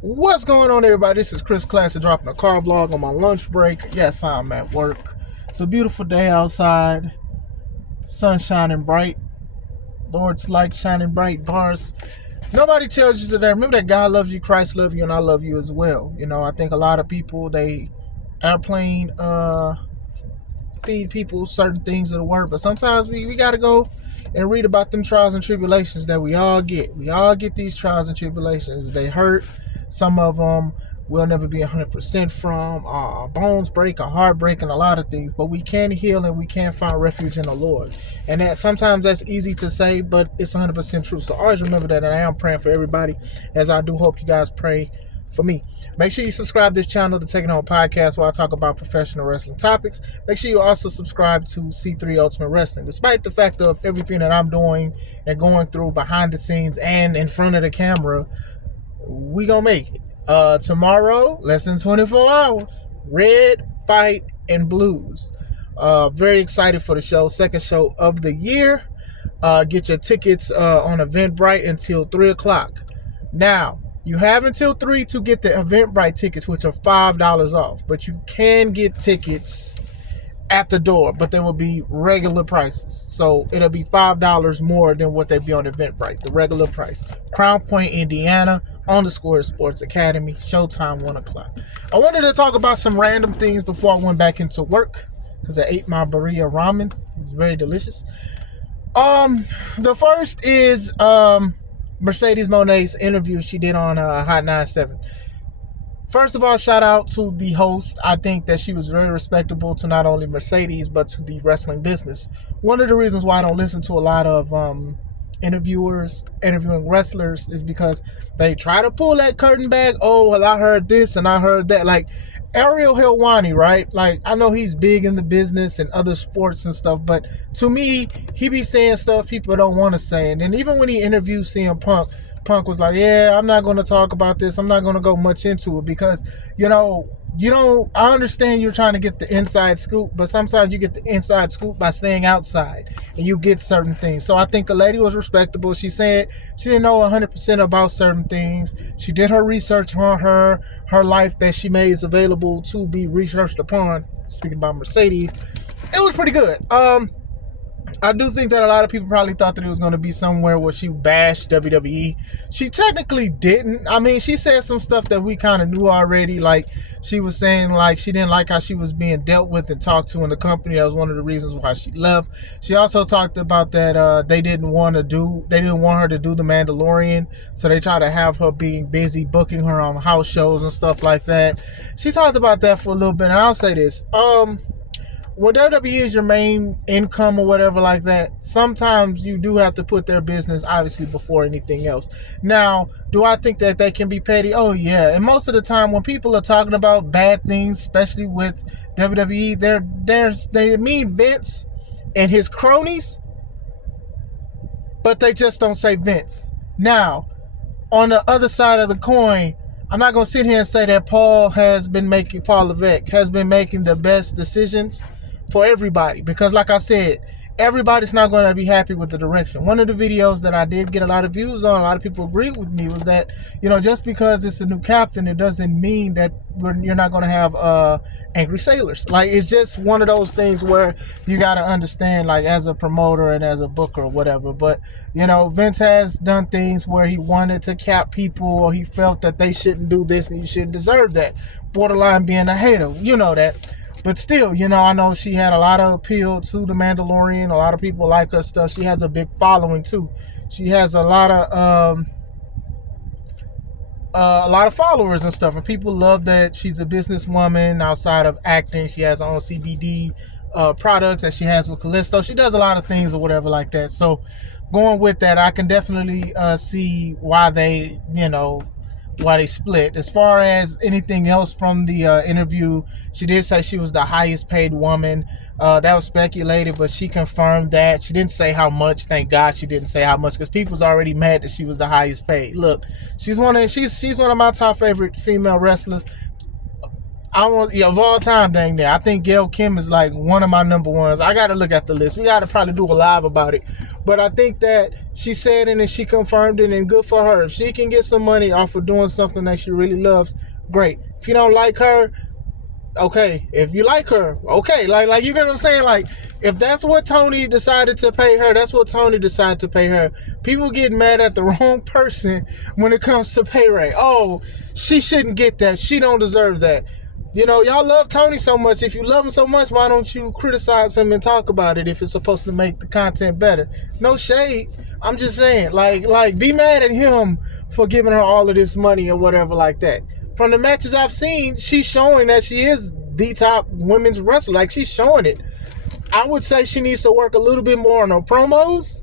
What's going on, everybody? This is Chris Classic dropping a car vlog on my lunch break. Yes, I'm at work. It's a beautiful day outside. Sun shining bright. Lord's light shining bright. Bars. Nobody tells you today. Remember that God loves you, Christ loves you, and I love you as well. You know, I think a lot of people, they airplane feed people certain things of the word, but sometimes we got to go and read about them trials and tribulations that we all get. We all get these trials and tribulations. They hurt. Some of them we'll never be 100% from. Our bones break, our heart break, and a lot of things. But we can heal and we can find refuge in the Lord. And that sometimes that's easy to say, but it's 100% true. So always remember that, and I am praying for everybody, as I do hope you guys pray for me. Make sure you subscribe to this channel, the Taking Home Podcast, where I talk about professional wrestling topics. Make sure you also subscribe to C3 Ultimate Wrestling. Despite the fact of everything that I'm doing and going through behind the scenes and in front of the camera, we gonna make it. Tomorrow, less than 24 hours, Red, Fight, and Blues. Very excited for the show. Second show of the year. Get your tickets on Eventbrite until 3 o'clock. Now, you have until 3 to get the Eventbrite tickets, which are $5 off. But you can get tickets at the door, but they will be regular prices. So it'll be $5 more than what they'd be on Eventbrite, the regular price. Crown Point, Indiana, _ Sports Academy, showtime 1 o'clock. I wanted to talk about some random things before I went back into work, because I ate my burrito ramen. It was very delicious. The first is Mercedes Moné's interview she did on Hot 97. First of all, shout out to the host. I think that she was very respectable to not only Mercedes, but to the wrestling business. One of the reasons why I don't listen to a lot of interviewing wrestlers is because they try to pull that curtain back. Oh, well, I heard this and I heard that. Like Ariel Helwani, right? Like, I know he's big in the business and other sports and stuff, but to me, he be saying stuff people don't want to say. And then even when he interviewed CM Punk, Punk was like, yeah, I'm not going to talk about this. I'm not going to go much into it because, I understand you're trying to get the inside scoop, but sometimes you get the inside scoop by staying outside and you get certain things. So I think the lady was respectable. She said she didn't know 100% about certain things. She did her research on her life that she made available to be researched upon. Speaking about Mercedes, it was pretty good. I do think that a lot of people probably thought that it was going to be somewhere where she bashed WWE. She technically didn't. I mean, she said some stuff that we kind of knew already. Like, she was saying, like, she didn't like how she was being dealt with and talked to in the company. That was one of the reasons why she left. She also talked about that they didn't want her to do The Mandalorian. So they tried to have her being busy booking her on house shows and stuff like that. She talked about that for a little bit. And I'll say this. When WWE is your main income or whatever like that, sometimes you do have to put their business obviously before anything else. Now, do I think that they can be petty? Oh yeah. And most of the time when people are talking about bad things, especially with WWE, they mean Vince and his cronies, but they just don't say Vince. Now, on the other side of the coin, I'm not going to sit here and say that Paul Levesque has been making the best decisions for everybody, because like I said, everybody's not going to be happy with the direction. One of the videos that I did get a lot of views on, a lot of people agreed with me, was that, just because it's a new captain, it doesn't mean that you're not going to have angry sailors. Like, it's just one of those things where you got to understand, like, as a promoter and as a booker or whatever. But Vince has done things where he wanted to cap people, or he felt that they shouldn't do this and you shouldn't deserve that, borderline being a hater, that. But still, I know she had a lot of appeal to The Mandalorian. A lot of people like her stuff. She has a big following too. She has a lot of followers and stuff, and people love that she's a businesswoman outside of acting. She has her own CBD products that she has with Callisto. She does a lot of things or whatever like that. So going with that, I can definitely see why they split. As far as anything else from the interview, she did say she was the highest paid woman. That was speculated, but she confirmed that. She didn't say how much. Thank God she didn't say how much, because people's already mad that she was the highest paid. Look, she's one of my top favorite female wrestlers. of all time, dang near. I think Gail Kim is like one of my number ones. I got to look at the list. We got to probably do a live about it. But I think that she said it and she confirmed it, and good for her. If she can get some money off of doing something that she really loves, great. If you don't like her, okay. If you like her, okay. Like you know what I'm saying? Like, if that's what Tony decided to pay her, that's what Tony decided to pay her. People get mad at the wrong person when it comes to pay rate. Oh, she shouldn't get that. She don't deserve that. You know, y'all love Tony so much. If you love him so much, why don't you criticize him and talk about it if it's supposed to make the content better? No shade. I'm just saying, like be mad at him for giving her all of this money or whatever like that. From the matches I've seen, she's showing that she is the top women's wrestler. Like, she's showing it. I would say she needs to work a little bit more on her promos,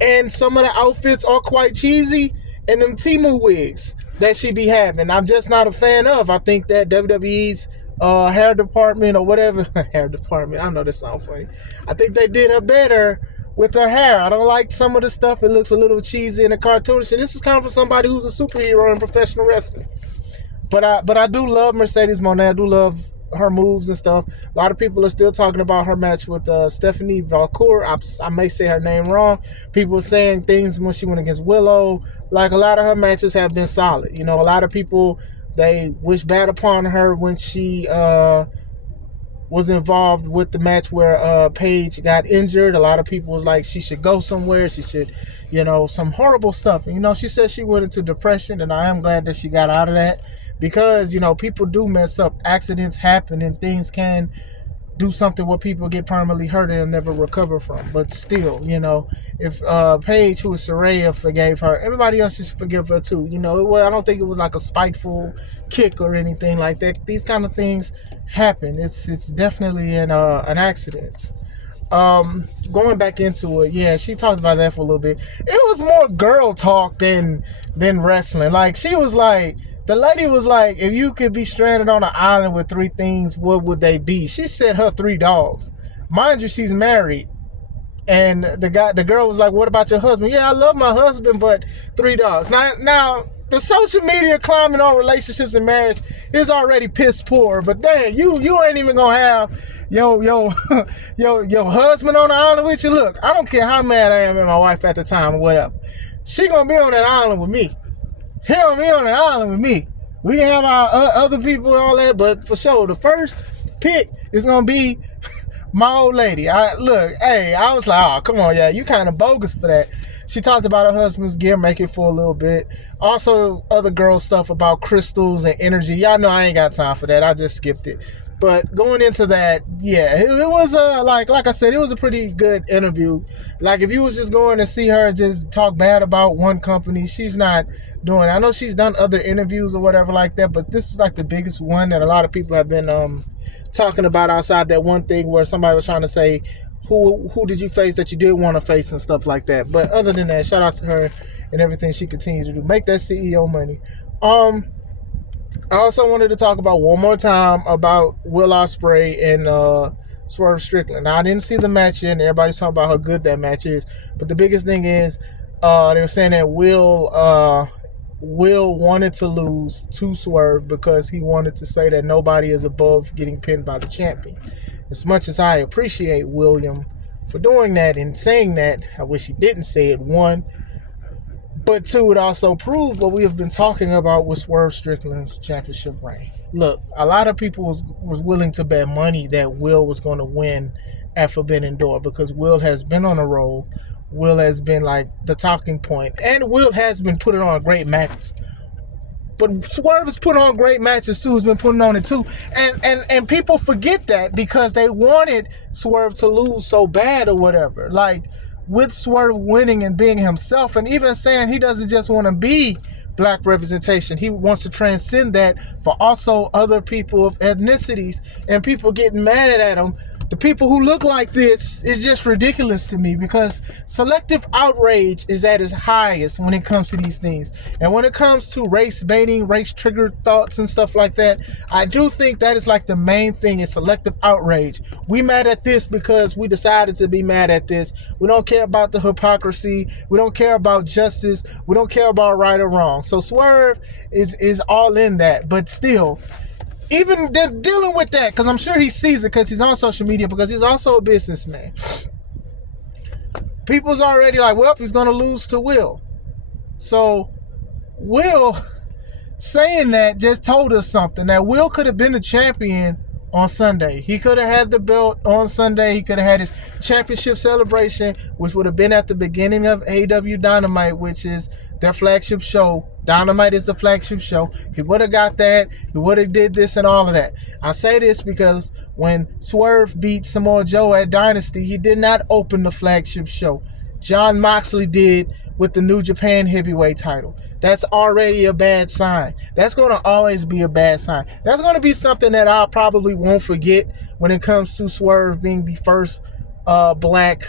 and some of the outfits are quite cheesy, and them Temu wigs that she be having, I'm just not a fan of. I think that WWE's hair department or whatever, hair department, I know this sounds funny. I think they did her better with her hair. I don't like some of the stuff. It looks a little cheesy and a cartoonish, and this is coming from somebody who's a superhero in professional wrestling. But I do love Mercedes Mone. I do love her moves and stuff. A lot of people are still talking about her match with Stephanie Valcour. I may say her name wrong. People are saying things when she went against Willow. Like, a lot of her matches have been solid. You know, a lot of people, they wish bad upon her when she was involved with the match where Paige got injured. A lot of people was like, she should go somewhere. She should, you know, some horrible stuff. And, you know, she said she went into depression, and I am glad that she got out of that. Because, you know, people do mess up. Accidents happen, and things can do something where people get permanently hurt and never recover from. But still, you know, if Paige, who is Saraya, forgave her, everybody else should forgive her too. You know, I don't think it was like a spiteful kick or anything like that. These kind of things happen. It's definitely an accident. Going back into it, yeah, she talked about that for a little bit. It was more girl talk than wrestling. Like, she was like, the lady was like, if you could be stranded on an island with 3 things, what would they be? She said her 3 dogs. Mind you, she's married. And the girl was like, what about your husband? Yeah, I love my husband, but 3 dogs. Now the social media climate on relationships and marriage is already piss poor. But dang, you ain't even gonna have your husband on the island with you. Look, I don't care how mad I am at my wife at the time or whatever. She gonna be on that island with me. He gonna be on the island with me. We can have our other people and all that, but for sure, the first pick is gonna be my old lady. I was like, oh, come on, yeah, you kind of bogus for that. She talked about her husband's gear making for a little bit. Also, other girl stuff about crystals and energy. Y'all know I ain't got time for that. I just skipped it. But going into that, yeah, it was like I said, it was a pretty good interview. Like, if you was just going to see her just talk bad about one company, she's not doing it. I know she's done other interviews or whatever like that, but this is like the biggest one that a lot of people have been talking about outside that one thing where somebody was trying to say, who did you face that you did want to face and stuff like that. But other than that, shout out to her and everything she continues to do. Make that CEO money. I also wanted to talk about one more time about Will Ospreay and Swerve Strickland. Now, I didn't see the match yet, and everybody's talking about how good that match is. But the biggest thing is they were saying that Will wanted to lose to Swerve because he wanted to say that nobody is above getting pinned by the champion. As much as I appreciate William for doing that and saying that, I wish he didn't say it, one. But two, it also proved what we have been talking about with Swerve Strickland's championship reign. Look, a lot of people was willing to bet money that Will was going to win at Forbidden Door because Will has been on a roll. Will has been like the talking point, and Will has been putting on great matches. But Swerve has put on great matches too. Has been putting on it too, and people forget that because they wanted Swerve to lose so bad or whatever. Like, with Swerve winning and being himself, and even saying he doesn't just want to be black representation, he wants to transcend that for also other people of ethnicities, and people getting mad at him. The people who look like this is just ridiculous to me because selective outrage is at its highest when it comes to these things. And when it comes to race baiting, race triggered thoughts and stuff like that, I do think that is like the main thing is selective outrage. We mad at this because we decided to be mad at this. We don't care about the hypocrisy. We don't care about justice. We don't care about right or wrong. So Swerve is all in that. But still, even dealing with that, because I'm sure he sees it because he's on social media, because he's also a businessman. People's already like, well, he's going to lose to Will. So Will saying that just told us something, that Will could have been the champion on Sunday. He could have had the belt on Sunday. He could have had his championship celebration, which would have been at the beginning of AEW Dynamite, which is their flagship show. Dynamite is the flagship show. He would have got that. He would have did this and all of that. I say this because when Swerve beat Samoa Joe at Dynasty, he did not open the flagship show. Jon Moxley did with the New Japan Heavyweight title. That's already a bad sign. That's going to always be a bad sign. That's going to be something that I probably won't forget when it comes to Swerve being the first black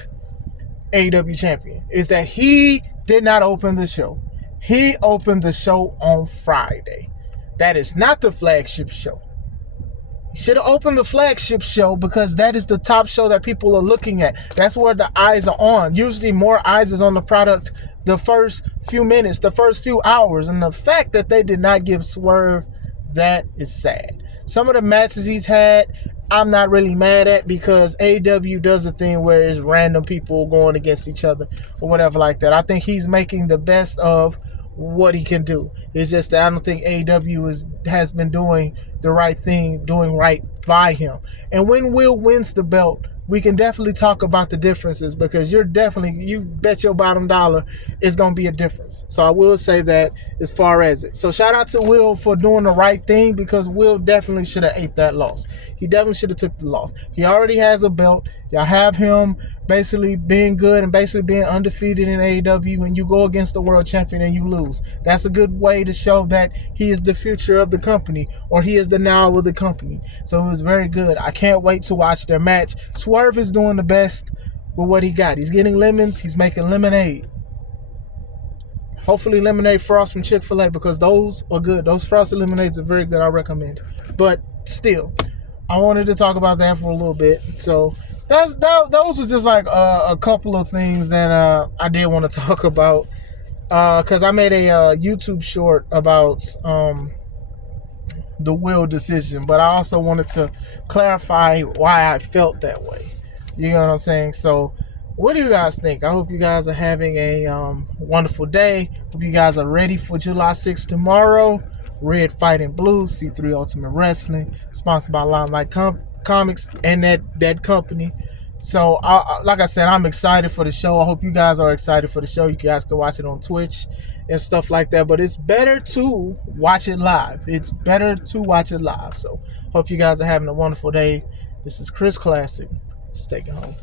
AEW champion, is that he did not open the show. He opened the show on Friday. That is not the flagship show. He should have opened the flagship show because that is the top show that people are looking at. That's where the eyes are on. Usually more eyes is on the product the first few minutes, the first few hours. And the fact that they did not give Swerve, that is sad. Some of the matches he's had, I'm not really mad at, because AEW does a thing where it's random people going against each other or whatever like that. I think he's making the best of what he can do. It's just that I don't think AEW has been doing the right thing, doing right by him. And when Will wins the belt, we can definitely talk about the differences, because you bet your bottom dollar it's going to be a difference. So I will say that as far as it. So shout out to Will for doing the right thing, because Will definitely should have ate that loss. He definitely should have took the loss. He already has a belt. Y'all have him basically being good and basically being undefeated in AEW, when you go against the world champion and you lose. That's a good way to show that he is the future of the company, or he is the now of the company. So it was very good. I can't wait to watch their match. Swerve is doing the best with what he got. He's getting lemons. He's making lemonade. Hopefully lemonade frost from Chick-fil-A, because those are good. Those frosted lemonades are very good. I recommend. But still, I wanted to talk about that for a little bit. So those are just like a couple of things that I did want to talk about, because I made a YouTube short about the Will decision, but I also wanted to clarify why I felt that way. You know what I'm saying? So what do you guys think? I hope you guys are having a wonderful day. Hope you guys are ready for July 6th tomorrow. Red Fighting Blue, C3 Ultimate Wrestling, sponsored by Limelight Comics and that company. So, like I said, I'm excited for the show. I hope you guys are excited for the show. You guys can watch it on Twitch and stuff like that. But it's better to watch it live. It's better to watch it live. So, hope you guys are having a wonderful day. This is Chris Classic. Stay home.